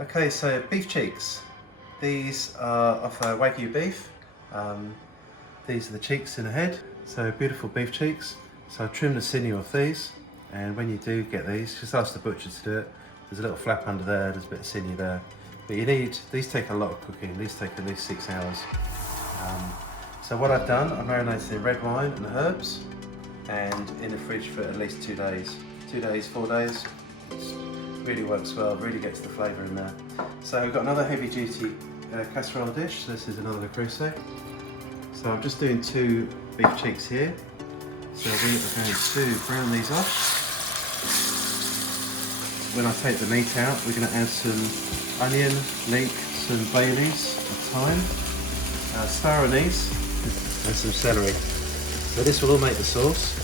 Okay, so beef cheeks. These are of Wagyu beef. These are the cheeks in the head. So beautiful beef cheeks. So I trimmed the sinew off these, and when you do get these, just ask the butcher to do it. There's a little flap under there, there's a bit of sinew there. But these take a lot of cooking. These take at least 6 hours. So what I've done, I've marinated in red wine and herbs, and in the fridge for at least 2 days. 2 days, 4 days. Really works well, really gets the flavour in there. So we've got another heavy duty casserole dish. This is another Le Creuset. So I'm just doing 2 beef cheeks here. So we are going to brown these off. When I take the meat out, we're going to add some onion, leek, some bay leaves, thyme, star anise, and some celery. So this will all make the sauce.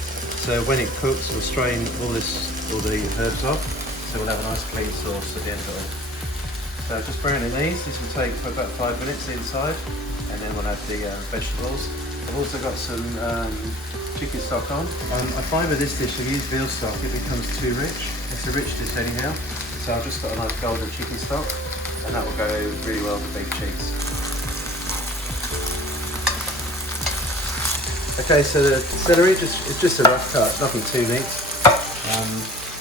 So when it cooks, we'll strain all the herbs off. So we'll have a nice clean sauce at the end of it. So just browning these. This will take for about 5 minutes inside, and then we'll add the vegetables. I've also got some chicken stock on. I find with this dish, if you use veal stock, it becomes too rich. It's a rich dish anyhow. So I've just got a nice golden chicken stock, and that will go really well with beef cheeks. Okay, so the celery, it's just a rough cut, nothing too neat.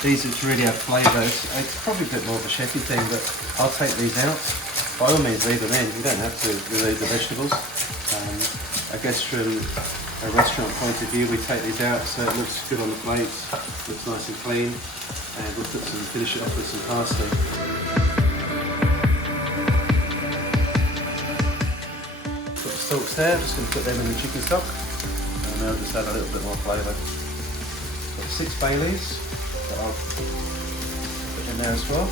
These really have flavour. It's probably a bit more of a chefy thing, but I'll take these out. By all means, leave them in. You don't have to remove the vegetables. I guess from a restaurant point of view, we take these out so it looks good on the plates, looks nice and clean, and we'll finish it off with some parsley. Got the stalks there. Just going to put them in the chicken stock, and they'll just add a little bit more flavour. Got 6 bay leaves that I'll put in there as well.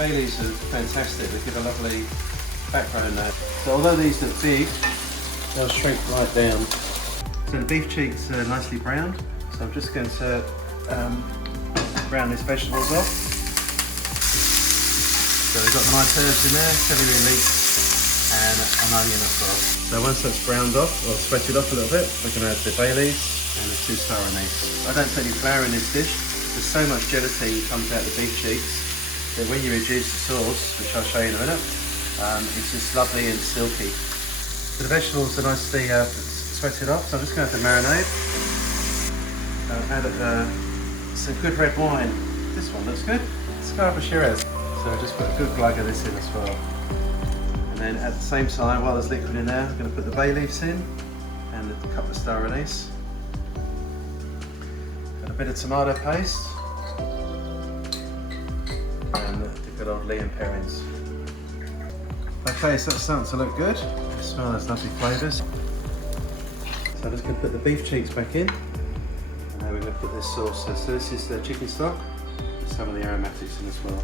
Bay leaves are fantastic, they give a lovely background there. So although these look big, they'll shrink right down. So the beef cheeks are nicely browned, so I'm just going to brown these vegetables off. So we've got the nice herbs in there, celery and leek, and an onion as well. So once that's browned off, or sweated off a little bit, we're going to add the bay leaves and the 2 star anise. I don't put any flour in this dish. There's so much gelatin comes out of the beef cheeks that when you reduce the sauce, which I'll show you in a minute, it's just lovely and silky. So the vegetables are nicely sweated off, so I'm just going to marinate. Add some good red wine. This one looks good. Scarpa Shiraz. So I just put a good glug of this in as well. And then at the same time, while there's liquid in there, I'm going to put the bay leaves in and a couple of star anise. Got a bit of tomato paste. And the good old Liam Perrins. Okay, so that's starting to look good. You smell those lovely flavours. So I'm just going to put the beef cheeks back in. And then we're going to put this sauce. So this is the chicken stock. With some of the aromatics in as well.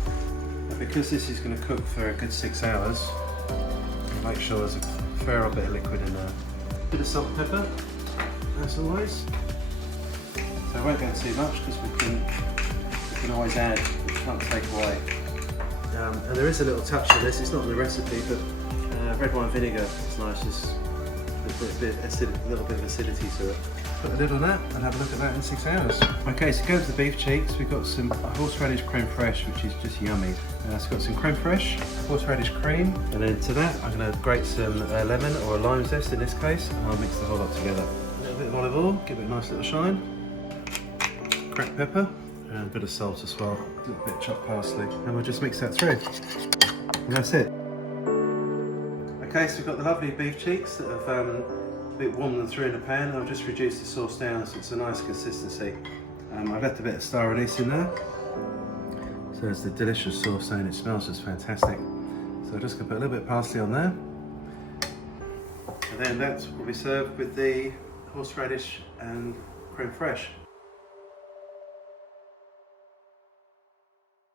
And because this is going to cook for a good 6 hours, make sure there's a fair bit of liquid in there. A bit of salt and pepper, as always. So I won't go too much because we can always add, we can't take away. And there is a little touch of this, it's not in the recipe, but red wine vinegar is nice, just a little bit of acidity to it. Put a lid on that and have a look at that in 6 hours. Okay, so go to the beef cheeks. We've got some horseradish creme fraiche, which is just yummy. It's got some creme fraiche, horseradish cream, and then to that I'm going to grate some lemon or a lime zest in this case, and I'll mix the whole lot together. A little bit of olive oil, give it a nice little shine. Cracked pepper, and a bit of salt as well. A little bit of chopped parsley, and we'll just mix that through. And that's it. Okay, so we've got the lovely beef cheeks that have a bit warmed them through in the pan. I've just reduced the sauce down so it's a nice consistency. I've left a bit of star anise in there. So it's the delicious sauce and it smells just fantastic. So I'm just going to put a little bit of parsley on there. And then that will be served with the horseradish and creme fraiche.